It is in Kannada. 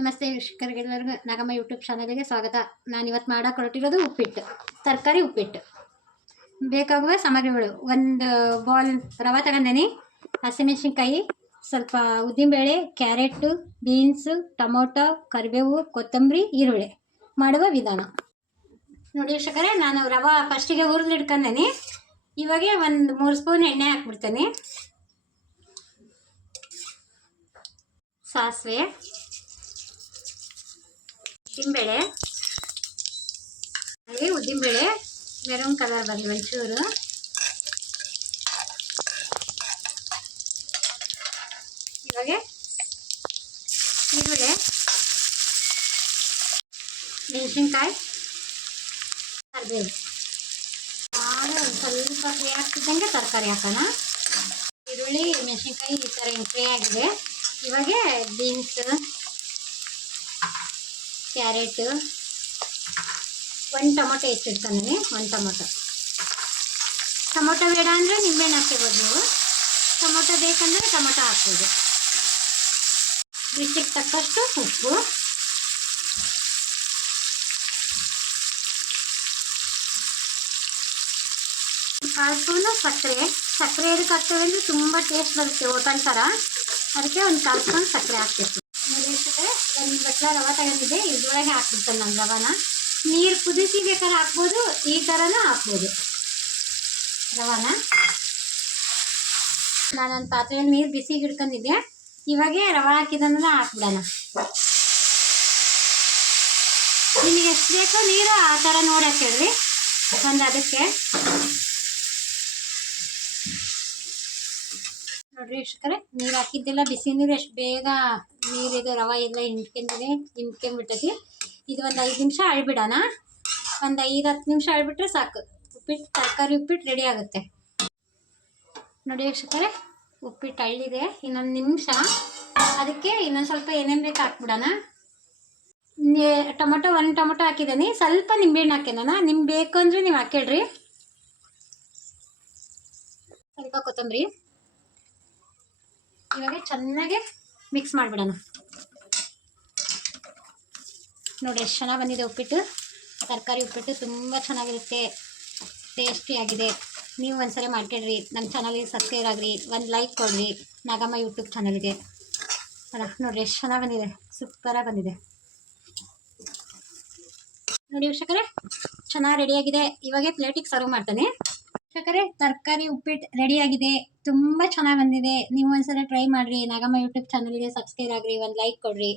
ನಮಸ್ತೆ ವೀಕ್ಷಕರಿಗೆಲ್ಲರಿಗೂ ನಾಗಮ್ಮ ಯೂಟ್ಯೂಬ್ ಚಾನಲ್ಗೆ ಸ್ವಾಗತ. ನಾನು ಇವತ್ತು ಮಾಡಕ್ಕೆ ಹೊರಟಿರೋದು ಉಪ್ಪಿಟ್ಟು, ತರಕಾರಿ ಉಪ್ಪಿಟ್ಟು. ಬೇಕಾಗುವ ಸಾಮಗ್ರಿಗಳು: ಒಂದು ಬೌಲ್ ರವೆ ತಗೊಂಡೇನಿ, ಹಸಿಮೆಣಸಿನ್ಕಾಯಿ, ಸ್ವಲ್ಪ ಉದ್ದಿನಬೇಳೆ, ಕ್ಯಾರೆಟು, ಬೀನ್ಸು, ಟೊಮೊಟೊ, ಕರಿಬೇವು, ಕೊತ್ತಂಬರಿ, ಈರುಳ್ಳಿ. ಮಾಡುವ ವಿಧಾನ ನೋಡಿ ವೀಕ್ಷಕರೇ, ನಾನು ರವೆ ಫಸ್ಟಿಗೆ ಹುರಿದು ಇಟ್ಕೊಂಡೇನಿ. ಇವಾಗ ಒಂದು 3 ಸ್ಪೂನ್ ಎಣ್ಣೆ ಹಾಕ್ಬಿಡ್ತೇನೆ. ಸಾಸಿವೆ, ಉದ್ದಿನಬೇಳೆ, ಉದ್ದಿನಬೇಳೆ ಮೆರೂನ್ ಕಲರ್ ಬರಲಿ ಒಂಚೂರು. ಇವಾಗ ಈರುಳ್ಳಿ, ಮೆಣಸಿನ್ಕಾಯಿ, ಕರಿಬೇವು ಸ್ವಲ್ಪ ಫ್ರೈ ಆಗ್ತಿದ್ದಂಗೆ ತರಕಾರಿ ಹಾಕೋಣ. ಈರುಳ್ಳಿ ಮೆಣಸಿನ್ಕಾಯಿ ಈ ಥರ ಫ್ರೈ ಆಗಿದೆ. ಇವಾಗ ಬೀನ್ಸ್, ಕ್ಯಾರೆಟು, ಒಂದು ಟೊಮೊಟೊ ಹೆಚ್ಚಿಟ್ಕೊಂಡಿನಿ. ಒಂದು ಟೊಮೊಟೊ ಬೇಡ ಅಂದರೆ ನಿಂಬೆಹಣ್ಣು ಹಾಕ್ಕೋಬೋದು ನೀವು. ಟೊಮೊಟೊ ಬೇಕಂದರೆ ಟೊಮೊಟೊ ಹಾಕ್ಬೋದು. ರುಚಿಗೆ ತಕ್ಕಷ್ಟು ಉಪ್ಪು, ಕಾಲು ಸ್ಪೂನು ಸಕ್ಕರೆ. ಸಕ್ಕರೆ ಎದಕ್ಕೆ ಹಾಕ್ತೇವೆ ಅಂದರೆ ತುಂಬ ಟೇಸ್ಟ್ ಬರುತ್ತೆ ಹೋಟೆಲ್ ಥರ, ಅದಕ್ಕೆ ಒಂದು ಕಾಲು ಸ್ಪೂನ್ ಸಕ್ಕರೆ ಹಾಕ್ಬೇಕು. ನೋಡಿ, ಒಂದು ಬಟ್ಲ ರವೆ ತಗೊಂಡಿದ್ದೆ, ಇದ್ರೊಳಗೆ ಹಾಕ್ಬಿಡ್ತೇನೆ ನಾನು ರವಾನ. ನೀರು ಕುದಿಸಿ ಬೇಕಾದ್ರೆ ಹಾಕ್ಬೋದು, ಈ ಥರನೂ ಹಾಕ್ಬೋದು ರವಾನ. ನಾನೊಂದು ಪಾತ್ರೆಯಲ್ಲಿ ನೀರು ಬಿಸಿಗೆ ಇಟ್ಕೊಂಡಿದ್ದೆ. ಇವಾಗ ರವೆ ಹಾಕಿದ್ದನ್ನೆಲ್ಲ ಹಾಕ್ಬಿಡೋಣ. ನಿಮಗೆ ಎಷ್ಟು ಬೇಕೋ ನೀರು ಆ ಥರ ನೋಡಿ ಹಾಕಿಡ್ರಿ. ಒಂದು ಅದಕ್ಕೆ ನೋಡ್ರಿ ವೀಕ್ಷಕರೇ, ನೀರು ಹಾಕಿದ್ದೆಲ್ಲ ಬಿಸಿ ನೀರು ಎಷ್ಟು ಬೇಗ ನೀರಿದು ರವೆ ಎಲ್ಲ ಹಿಂಡ್ಕೊಂಡ್ಬಿಟ್ಟೈತಿ. ಇದು ಒಂದು 5 ನಿಮಿಷ ಅಳ್ಬಿಡೋಣ. ಒಂದು 5-10 ನಿಮಿಷ ಅಳ್ಬಿಟ್ರೆ ಸಾಕು, ಉಪ್ಪಿಟ್ಟು, ತರಕಾರಿ ಉಪ್ಪಿಟ್ಟು ರೆಡಿ ಆಗುತ್ತೆ. ನೋಡಿ ವೀಕ್ಷಕರೇ, ಉಪ್ಪಿಟ್ಟು ಅಳ್ಳಿದೆ. ಇನ್ನೊಂದು ನಿಮಿಷ, ಅದಕ್ಕೆ ಇನ್ನೊಂದು ಸ್ವಲ್ಪ ಏನೇನು ಬೇಕು ಹಾಕ್ಬಿಡೋಣ. ಒಂದು ಟೊಮೊಟೊ ಹಾಕಿದ್ದೀನಿ, ಸ್ವಲ್ಪ ನಿಂಬೆಹಣ್ಣು ಹಾಕ್ಯಾನ. ನಿಮ್ಗೆ ಬೇಕು ಅಂದರೆ ನೀವು ಹಾಕಿಡ್ರಿ. ಸ್ವಲ್ಪ ಕೊತ್ತಂಬರಿ. ಇವಾಗ ಚೆನ್ನಾಗಿ ಮಿಕ್ಸ್ ಮಾಡಿಬಿಡೋಣ. ನೋಡಿ ಎಷ್ಟು ಚೆನ್ನಾಗಿ ಬಂದಿದೆ ಉಪ್ಪಿಟ್ಟು. ತರಕಾರಿ ಉಪ್ಪಿಟ್ಟು ತುಂಬ ಚೆನ್ನಾಗಿರುತ್ತೆ, ಟೇಸ್ಟಿಯಾಗಿದೆ. ನೀವು ಒಂದ್ಸರಿ ಮಾಡ್ಕೊಳ್ರಿ. ನಮ್ಮ ಚಾನಲಿಗೆ ಸಬ್ಸ್ಕ್ರೈಬ್ ಆಗಿರಿ, ಒಂದು ಲೈಕ್ ಕೊಡಿರಿ. ನಾಗಮ್ಮ ಯೂಟ್ಯೂಬ್ ಚಾನಲ್ಗೆ ಅಲ್ಲ, ನೋಡಿರಿ ಎಷ್ಟು ಚೆನ್ನಾಗಿ ಬಂದಿದೆ, ಸೂಪರಾಗಿ ಬಂದಿದೆ. ನೋಡಿ ವೀಕ್ಷಕರೇ, ಚೆನ್ನಾಗಿ ರೆಡಿಯಾಗಿದೆ. ಇವಾಗ ಪ್ಲೇಟಿಗೆ ಸರ್ವ್ ಮಾಡ್ತಾನೆ. ವೀಕ್ಷಕರೇ, ತರಕಾರಿ ಉಪ್ಪಿಟ್ಟು ರೆಡಿಯಾಗಿದೆ, ತುಂಬ ಚೆನ್ನಾಗಿ ಬಂದಿದೆ. ನೀವು ಒಂದ್ಸಲ ಟ್ರೈ ಮಾಡಿರಿ. ನಾಗಮ್ಮ ಯೂಟ್ಯೂಬ್ ಚಾನಲ್ಗೆ ಸಬ್ಸ್ಕ್ರೈಬ್ ಆಗಿರಿ, ಒಂದು ಲೈಕ್ ಕೊಡಿರಿ.